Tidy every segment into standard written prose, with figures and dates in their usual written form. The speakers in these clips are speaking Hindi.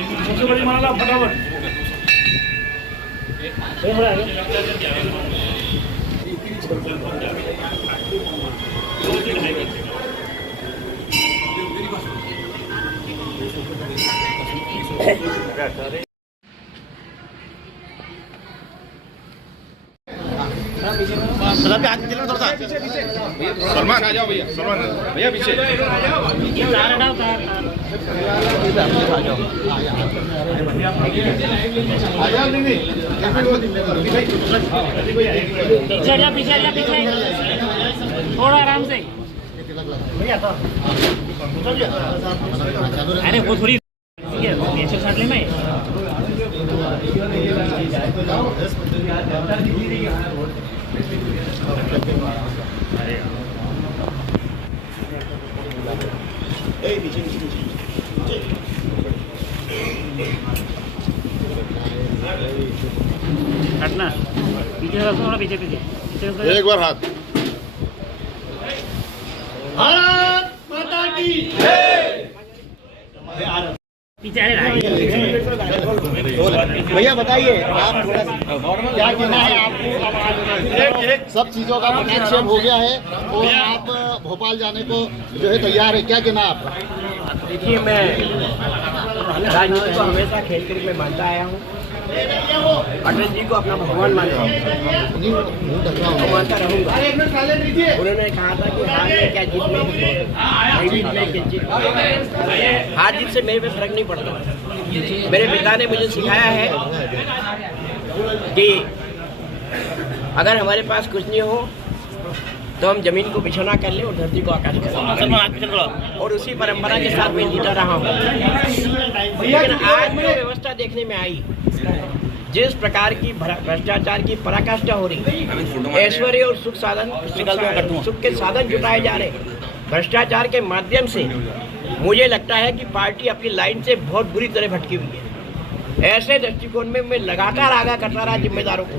मुख्यमंत्री म्हणाला फटाफट सलमान आ जाओ भैया, सलमान भैया पीछे पीछे थोड़ा आराम से। अरे वो थोड़ी साथ ले मैं हटना पीछे थोड़ा पीछे एक बार हाथ। भारत माता की जय। पीछे भैया बताइए आप थोड़ा क्या कहना है आपको? सब चीज़ों का प्रक्षेप हो गया है और आप भोपाल जाने को जो है तैयार है, क्या कहना आपका? देखिए, मैं राजनीति को हमेशा खेल के रूप में मानता आया हूँ। अटल जी को अपना भगवान मानता रहूँगा। उन्होंने कहा था कि हार में क्या जीत में, हार जीत से मेरे पे फर्क नहीं पड़ता। मेरे पिता ने मुझे सिखाया है कि अगर हमारे पास कुछ नहीं हो तो हम जमीन को बिछौना कर ले और धरती को आकाश कर ले, और उसी परंपरा के साथ मैं जीता रहा हूँ। लेकिन आज जो व्यवस्था देखने में आई, जिस प्रकार की भ्रष्टाचार की पराकाष्ठा हो रही, ऐश्वर्य और सुख के साधन जुटाए जा रहे, भ्रष्टाचार के माध्यम से मुझे लगता है कि पार्टी अपनी लाइन से बहुत बुरी तरह भटकी हुई है। ऐसे दृष्टिकोण में मैं लगातार आगाह करता रहा जिम्मेदारों को,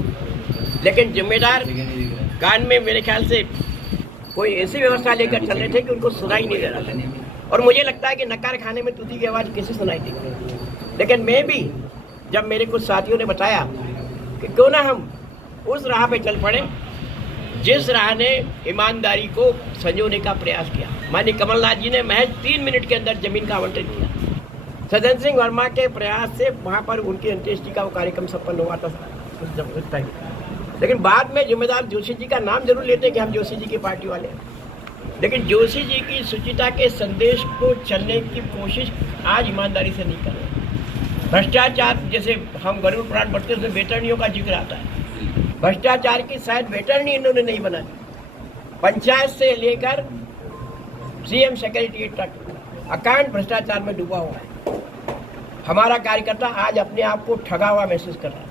लेकिन जिम्मेदार कान में मेरे ख्याल से कोई ऐसी व्यवस्था लेकर चल रहे थे कि उनको सुनाई नहीं दे रहा था। और मुझे लगता है कि नकार खाने में तूती की आवाज़ कैसे सुनाई देगी। लेकिन मैं भी, जब मेरे कुछ साथियों ने बताया कि क्यों ना हम उस राह पे चल पड़े जिस राह ने ईमानदारी को संजोने का प्रयास किया। माननीय कमलनाथ जी ने महज 3 मिनट के अंदर जमीन का आवंटन किया। सज्जन सिंह वर्मा के प्रयास से वहाँ पर उनकी अंत्येष्टि का वो कार्यक्रम संपन्न हुआ था। लेकिन बाद में जिम्मेदार जोशी जी का नाम जरूर लेते कि हम जोशी जी की पार्टी वाले हैं, लेकिन जोशी जी की शुचिता के संदेश को चलने की कोशिश आज ईमानदारी से नहीं कर रहे। भ्रष्टाचार, जैसे हम गरुड़ पुराण पढ़ते हैं, वेतरनियों का जिक्र आता है। भ्रष्टाचार की शायद वेतरनी इन्होंने नहीं बनाई। पंचायत से लेकर सीएम सेक्रेटरीट तक अकांड भ्रष्टाचार में डूबा हुआ है। हमारा कार्यकर्ता आज अपने आप को ठगा हुआ महसूस कर रहा है।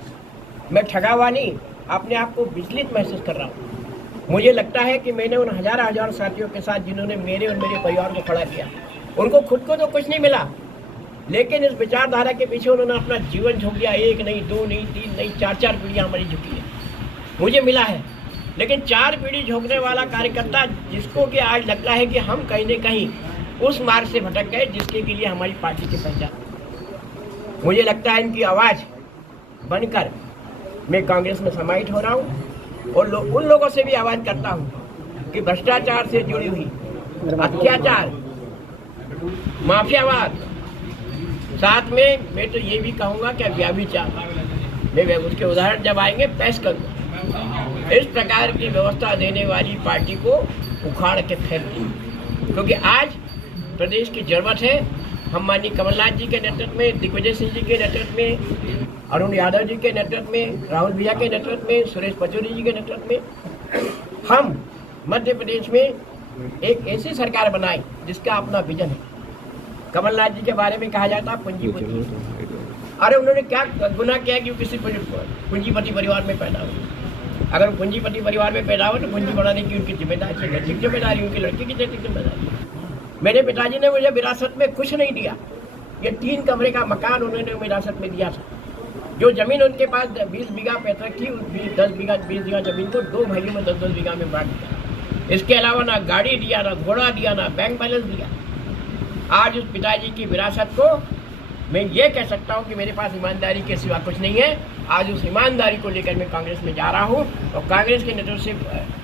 मैं ठगा हुआ नहीं, अपने आप को विचलित महसूस कर रहा हूँ। मुझे लगता है कि मैंने उन हजार साथियों के साथ जिन्होंने मेरे और मेरे परिवार को खड़ा किया, उनको खुद को तो कुछ नहीं मिला, लेकिन इस विचारधारा के पीछे उन्होंने अपना जीवन झोंक दिया। 1 नहीं, 2 नहीं, 3 नहीं, 4 पीढ़ियाँ हमारी झुकी है, मुझे मिला है। लेकिन 4 पीढ़ी झोंकने वाला कार्यकर्ता, जिसको कि आज लगता है कि हम कहीं न कहीं उस मार्ग से भटक गए जिसके लिए हमारी पार्टी की पहचान, मुझे लगता है इनकी आवाज़ बनकर मैं कांग्रेस में समाहित हो रहा हूँ और उन लोगों से भी आह्वान करता हूँ कि भ्रष्टाचार से जुड़ी हुई अत्याचार, माफियावाद, साथ में मैं तो ये भी कहूँगा कि व्यभिचार, मैं उसके उदाहरण जब आएंगे पेश करूँगा। इस प्रकार की व्यवस्था देने वाली पार्टी को उखाड़ के फेंक दी, क्योंकि आज प्रदेश की जरूरत है। हम माननीय कमलनाथ जी के नेतृत्व में, दिग्विजय सिंह जी के नेतृत्व में, अरुण यादव जी के नेतृत्व में, राहुल भैया के नेतृत्व में, सुरेश पचौरी जी के नेतृत्व में हम मध्य प्रदेश में एक ऐसी सरकार बनाई जिसका अपना विजन है। कमलनाथ जी के बारे में कहा जाता पूंजीपति। अरे उन्होंने क्या गुनाह किया कि वो किसी पूंजीपति परिवार में पैदा हुए? अगर पूंजीपति परिवार में पैदा हो तो पूंजी बढ़ाने की उनकी जिम्मेदारी है, नैतिक जिम्मेदारी, उनकी लड़की की नैतिक जिम्मेदारी। मेरे पिताजी ने मुझे विरासत में कुछ नहीं दिया। ये 3 कमरे का मकान उन्होंने विरासत में दिया था। जो जमीन उनके पास 20 बीघा पैतृक थी, 10 बीघा 20 बीघा जमीन को 2 भाइयों में 10-10 बीघा में बांट दिया। इसके अलावा ना गाड़ी दिया, ना घोड़ा दिया, ना बैंक बैलेंस दिया। आज उस पिताजी की विरासत को मैं ये कह सकता हूँ कि मेरे पास ईमानदारी के सिवा कुछ नहीं है। आज उस ईमानदारी को लेकर मैं कांग्रेस में जा रहा हूँ और कांग्रेस के नेतृत्व से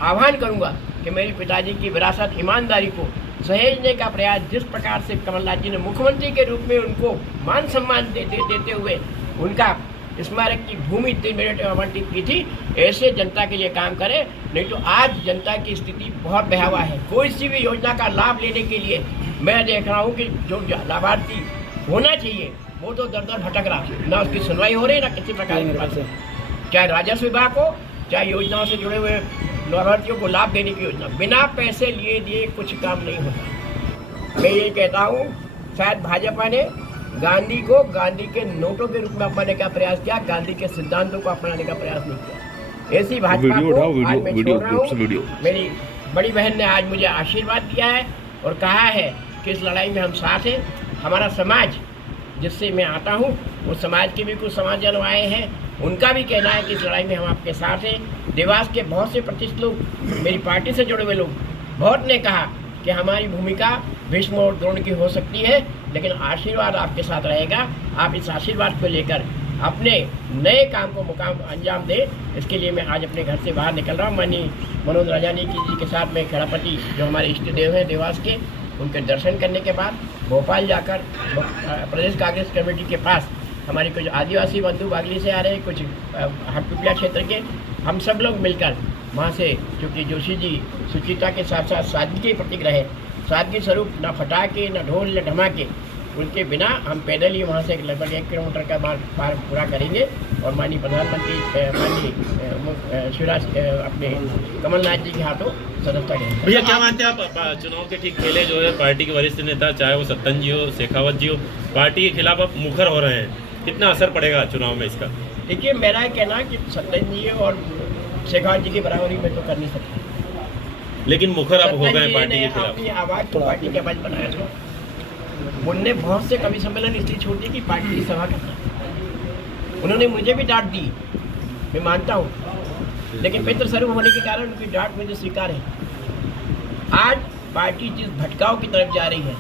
आह्वान करूँगा कि मेरे पिताजी की विरासत ईमानदारी को सहेजने का प्रयास जिस प्रकार से कमलनाथ जी ने मुख्यमंत्री के रूप में उनको मान सम्मान देते हुए उनका स्मारक की भूमि 3 मिनट में आवंटित की थी, ऐसे जनता के लिए काम करें। नहीं तो आज जनता की स्थिति बहुत भयावह है। कोई सी भी योजना का लाभ लेने के लिए मैं देख रहा हूँ कि जो लाभार्थी होना चाहिए वो तो दर दर भटक रहा, ना उसकी सुनवाई हो रही, ना किसी प्रकार की बात है। चाहे राजस्व विभाग हो, चाहे योजनाओं से जुड़े हुए लाभार्थियों को लाभ देने की योजना, बिना पैसे लिए दिए कुछ काम नहीं होता। मैं ये कहता हूँ, शायद भाजपा ने गांधी को गांधी के नोटों के रूप में अपनाने का प्रयास किया, गांधी के सिद्धांतों को अपनाने का प्रयास नहीं किया। ऐसी भाजपा को आज मैं छोड़ रहा हूँ। मेरी बड़ी बहन ने आज मुझे आशीर्वाद दिया है और कहा है कि इस लड़ाई में हम साथ हैं। हमारा समाज जिससे मैं आता हूँ, उस समाज के भी कुछ समाजजन आए हैं, उनका भी कहना है कि इस लड़ाई में हम आपके साथ हैं। देवास के बहुत से प्रतिष्ठित लोग, मेरी पार्टी से जुड़े हुए लोग, बहुत ने कहा कि हमारी भूमिका भीष्म और द्रोण की हो सकती है, लेकिन आशीर्वाद आपके साथ रहेगा। आप इस आशीर्वाद को लेकर अपने नए काम को मुकाम अंजाम दें। इसके लिए मैं आज अपने घर से बाहर निकल रहा हूँ। माननीय मनोज राजानी जी के साथ में खेड़ापति जो हमारे इष्ट देव हैं देवास के, उनके दर्शन करने के बाद भोपाल जाकर प्रदेश कांग्रेस कमेटी के पास हमारी कुछ आदिवासी बंधु बागली से आ रहे हैं, कुछ हटपिपलिया क्षेत्र के, हम सब लोग मिलकर वहाँ से, क्योंकि जोशी जी सुचिता के साथ साथ सादगी के प्रतीक रहे, सादगी स्वरूप न फटाके न ढोल न धमाके, उनके बिना हम पैदल ही वहाँ से लगभग 1 किलोमीटर का मार्ग पूरा करेंगे और माननीय प्रधानमंत्री माननीय शिवराज अपने कमलनाथ जी के हाथों सदस्यता करेंगे। भैया क्या मानते हैं आप, चुनाव के ठीक पहले जो है पार्टी के वरिष्ठ नेता, चाहे वो सत्तन जी हो, शेखावत जी हो, पार्टी के खिलाफ अब मुखर हो रहे हैं, कितना असर पड़ेगा चुनाव में इसका? देखिए, मेरा ये कहना है कि सत्तन जी और शेखावत जी की बराबरी में तो कर नहीं सकते, लेकिन मुखर अब हो गए पार्टी के खिलाफ। अपनी आवाज़ को पार्टी के आवाज़ बनाया था। उनने बहुत से कवि सम्मेलन इसलिए छोड़ दिए कि पार्टी की सभा करना। उन्होंने मुझे भी डांट दी, मैं मानता हूँ, लेकिन पितृ स्वरूप होने के कारण उनकी डांट मुझे स्वीकार है। आज पार्टी जिस भटकाव की तरफ जा रही है,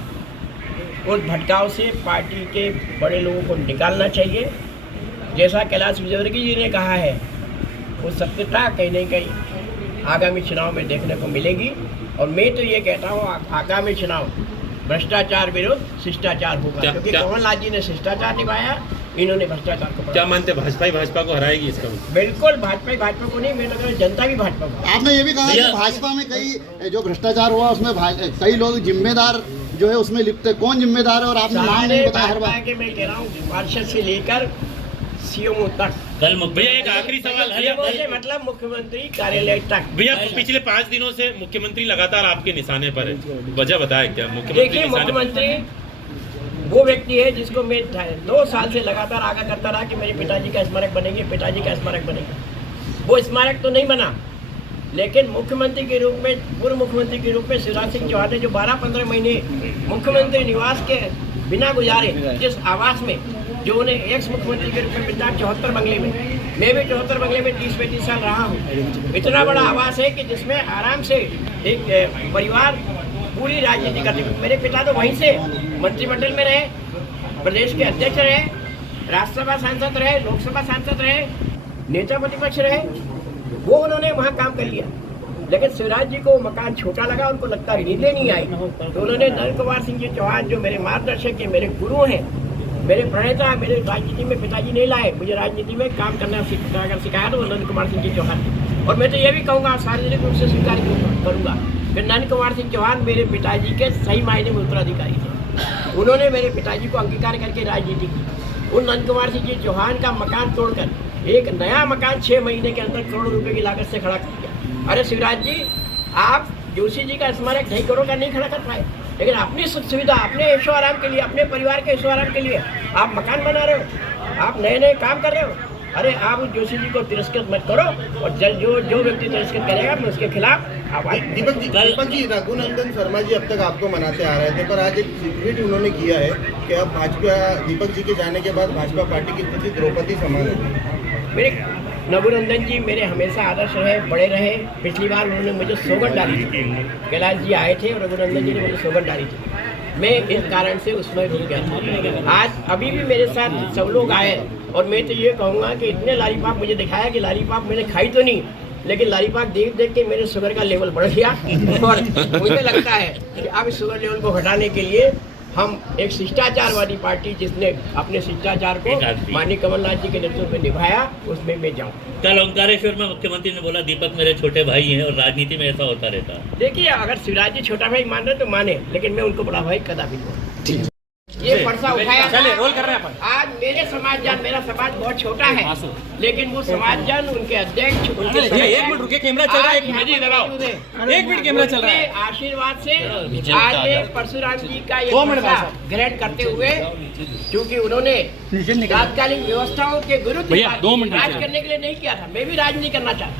उस भटकाव से पार्टी के बड़े लोगों को निकालना चाहिए। जैसा कैलाश विजयवर्गीय जी ने कहा है, वो सत्यता कहीं न कहीं आगामी चुनाव में देखने को मिलेगी। और मैं तो ये कहता हूँ, आगामी चुनाव भ्रष्टाचार विरुद्ध शिष्टाचार होगा, क्योंकि कमलनाथ जी ने शिष्टाचार निभाया, इन्होंने भ्रष्टाचार को। क्या मानते हैं भाजपा को हराएगी इसका? बिल्कुल भाजपा को नहीं, मैं तो जनता भी भाजपा को। आपने ये भी कहा कि भाजपा में कई जो भ्रष्टाचार हुआ उसमें कई लोग जिम्मेदार जो है उसमें लिप्त है, कौन जिम्मेदार है? और आपने नाम नहीं बताया हर बार। मैं कह रहा हूँ, पार्षद से लेकर सीएम तक। भैया एक आखिरी सवाल है, मतलब मुख्यमंत्री कार्यालय तक। भैया पिछले 5 दिनों से मुख्यमंत्री लगातार आपके निशाने पर है, वजह बताया क्या? देखिए, मुख्यमंत्री वो व्यक्ति है जिसको मैं 2 साल से लगातार आगाह करता रहा कि मेरे पिताजी का स्मारक बनेंगे, पिताजी का स्मारक बनेगा। वो स्मारक तो नहीं बना, लेकिन मुख्यमंत्री के रूप में, पूर्व मुख्यमंत्री के रूप में शिवराज सिंह चौहान ने जो 12-15 महीने मुख्यमंत्री निवास के बिना गुजारे, जिस आवास में जो उन्हें एक्स मुख्यमंत्री के रूप में मिलता है 74 बंगले में, मैं भी 74 बंगले में 30-35 साल रहा हूँ। इतना बड़ा आवास है कि जिसमें आराम से एक परिवार पूरी राजनीति करते। मेरे पिता तो वहीं से मंत्रिमंडल में रहे, प्रदेश के अध्यक्ष रहे, राज्यसभा सांसद रहे, लोकसभा सांसद रहे, नेता प्रतिपक्ष रहे, वो उन्होंने वहाँ काम कर लिया। लेकिन शिवराज जी को मकान छोटा लगा, उनको लगता नींदें नहीं आई, तो उन्होंने नंद कुमार सिंह जी चौहान, जो मेरे मार्गदर्शक है, मेरे गुरु हैं, मेरे प्रणेता, मेरे राजनीति में पिताजी नहीं लाए, मुझे राजनीति में काम करना सिखाया तो नंद कुमार सिंह जी चौहान। और मैं तो ये भी कहूँगा, सार्वजनिक रूप से स्वीकार करूँगा कि नंद कुमार सिंह चौहान मेरे पिताजी के सही मायने में उत्तराधिकारी थे। उन्होंने मेरे पिताजी को अंगीकार करके राजनीति की। उन नंद कुमार सिंह जी चौहान का मकान तोड़कर एक नया मकान 6 महीने के अंदर करोड़ों रुपए की लागत से खड़ा कर दिया। अरे शिवराज जी, आप जोशी जी का स्मारक 2.5 करोड़ का नहीं खड़ा कर पाए, लेकिन अपनी सुख सुविधा, अपने ऐशो आराम के लिए, अपने परिवार के ऐशो आराम के लिए आप मकान बना रहे हो, आप नए काम कर रहे हो। अरे आप उस जोशी जी को तिरस्कृत मत करो, और जो व्यक्ति तिरस्कृत करेगा मैं उसके खिलाफ आवाज। दीपक जी, रघुनंदन शर्मा जी अब तक आपको मनाते आ रहे थे, पर आज एक ट्वीट उन्होंने किया है कि अब भाजपा, दीपक जी के जाने के बाद भाजपा पार्टी की स्थिति द्रौपदी समान है। मेरे रघुनंदन जी मेरे हमेशा आदर्श रहे, बड़े रहे। पिछली बार उन्होंने मुझे सौगंध डाली थी, कैलाश जी आए थे और रघुनंदन जी ने मुझे सौगंध डाली थी मैं इस कारण से उसमें रुक गया था। आज अभी भी मेरे साथ सब लोग आए और मैं तो ये कहूँगा कि इतने लालीपाप मुझे दिखाया कि लालीपाप मैंने खाई तो नहीं, लेकिन लालीपाप देख देख के मेरे शुगर का लेवल बढ़ गया और मुझे लगता है कि अब इस शुगर लेवल को घटाने के लिए हम एक शिष्टाचारवादी पार्टी जिसने अपने शिष्टाचार को माननीय कमलनाथ जी के नेतृत्व में निभाया, उसमें मैं जाऊँ। कल ओंकारेश्वर में मुख्यमंत्री ने बोला दीपक मेरे छोटे भाई हैं और राजनीति में ऐसा होता रहता है। देखिए, अगर शिवराज जी छोटा भाई मान रहे तो माने, लेकिन मैं उनको बड़ा भाई कदापि नहीं। ये फरसा उठाया रोल कर रहे हैं। आज मेरे समाज जान, मेरा समाज बहुत छोटा है, लेकिन वो समाज जान, उनके अध्यक्ष, उनके एक मिनट रुके, कैमरा चल रहा है, एक मिनट कैमरा चल रहा है। आशीर्वाद से आज मैं परशुराम जी का ये फरसा ग्रहण करते हुए, क्योंकि उन्होंने तात्कालिक व्यवस्थाओं के विरुद्ध राज करने के लिए नहीं किया था। मैं भी राज नहीं करना चाहता,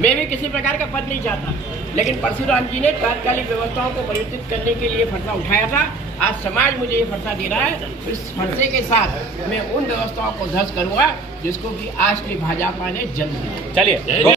मैं भी किसी प्रकार का पद नहीं चाहता, लेकिन परशुराम जी ने तात्कालिक व्यवस्थाओं को परिवर्तित करने के लिए फरसा उठाया था। आज समाज मुझे ये फरसा दे रहा है, इस फरसे के साथ मैं उन व्यवस्थाओं को ध्वस्त करूंगा जिसको कि आज की भाजपा ने जन्म दिया। चलिए।